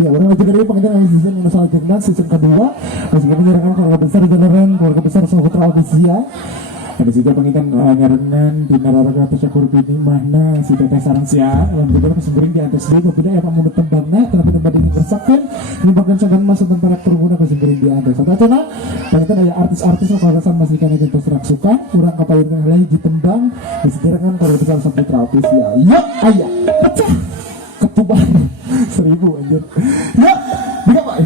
Ya, orang aja dari pengen season masalah jengdan season kedua. Masih kini nyarangan keluarga besar generan keluarga besar Saputra official. Ada juga pengen nyarangan di nararaga tasyakur ini mana si teteh sarang sia lalu juga masih bering di atas dia berbeda ya kamu tembangna tapi tempat ini kersakan ini bahkan sangat masuk tanpa rektor guna masih bering di atas atau cina ternyata ada artis-artis kalau kesan masih kan itu terserak suka kurang kapain lagi ditembang disediakan keluarga besar Saputra official. Yuk ayah pecah ketuban 1000 anjir. Yuk bisa pak.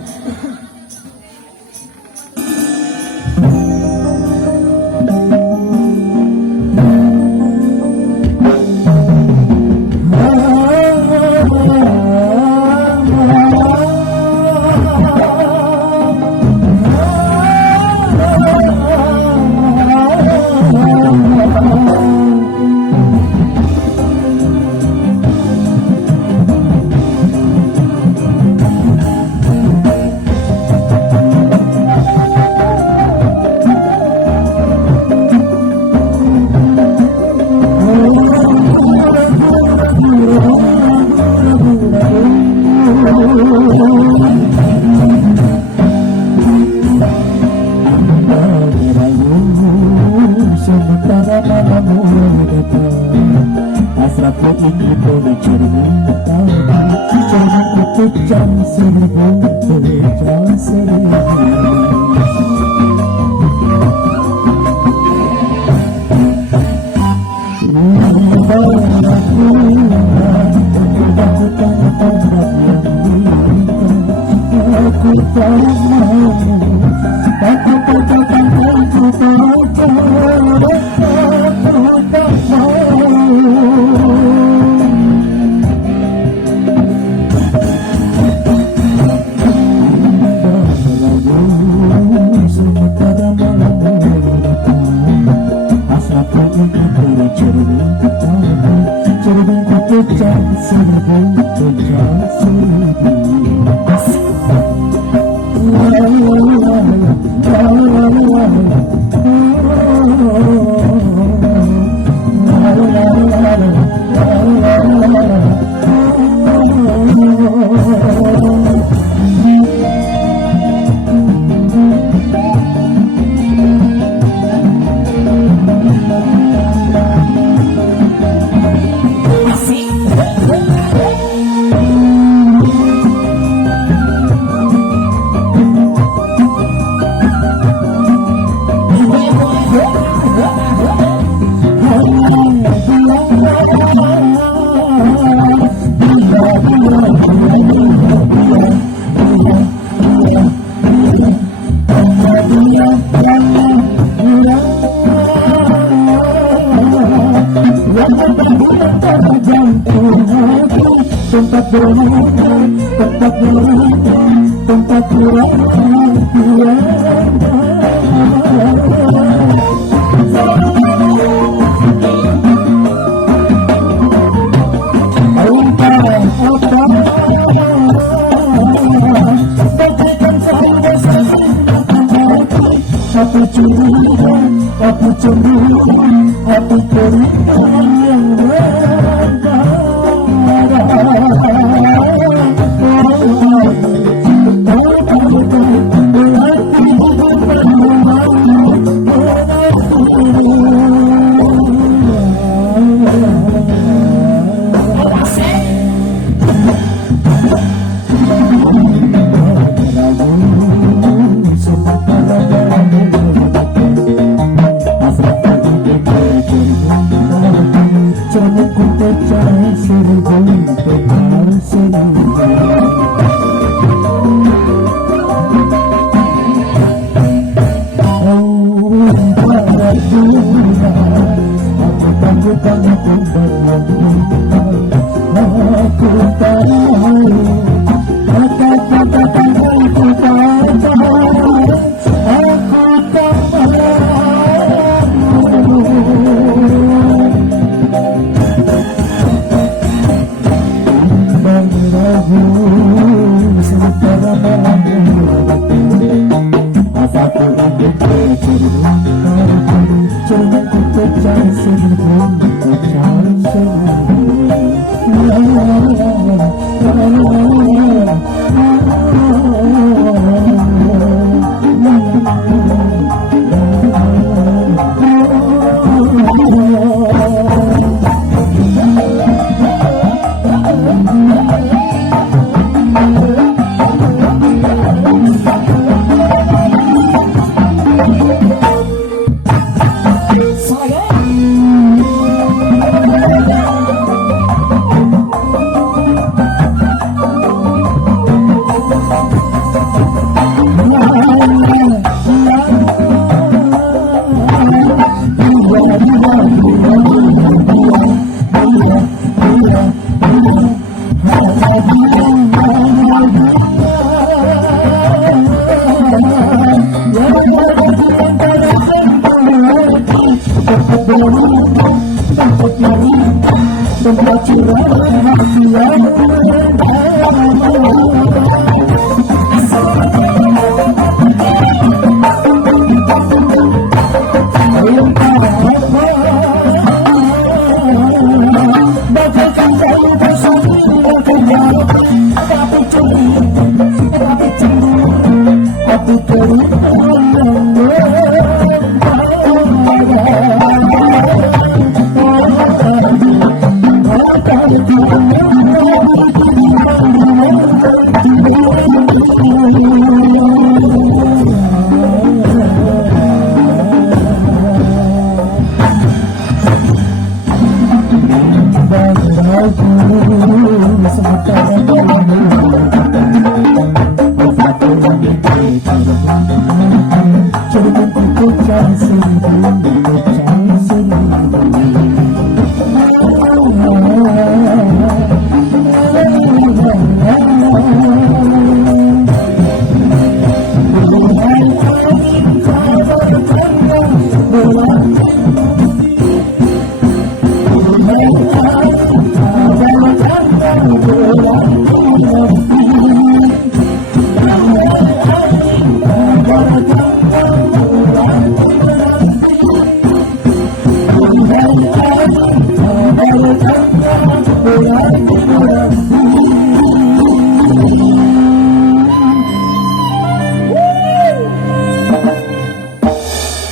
Bola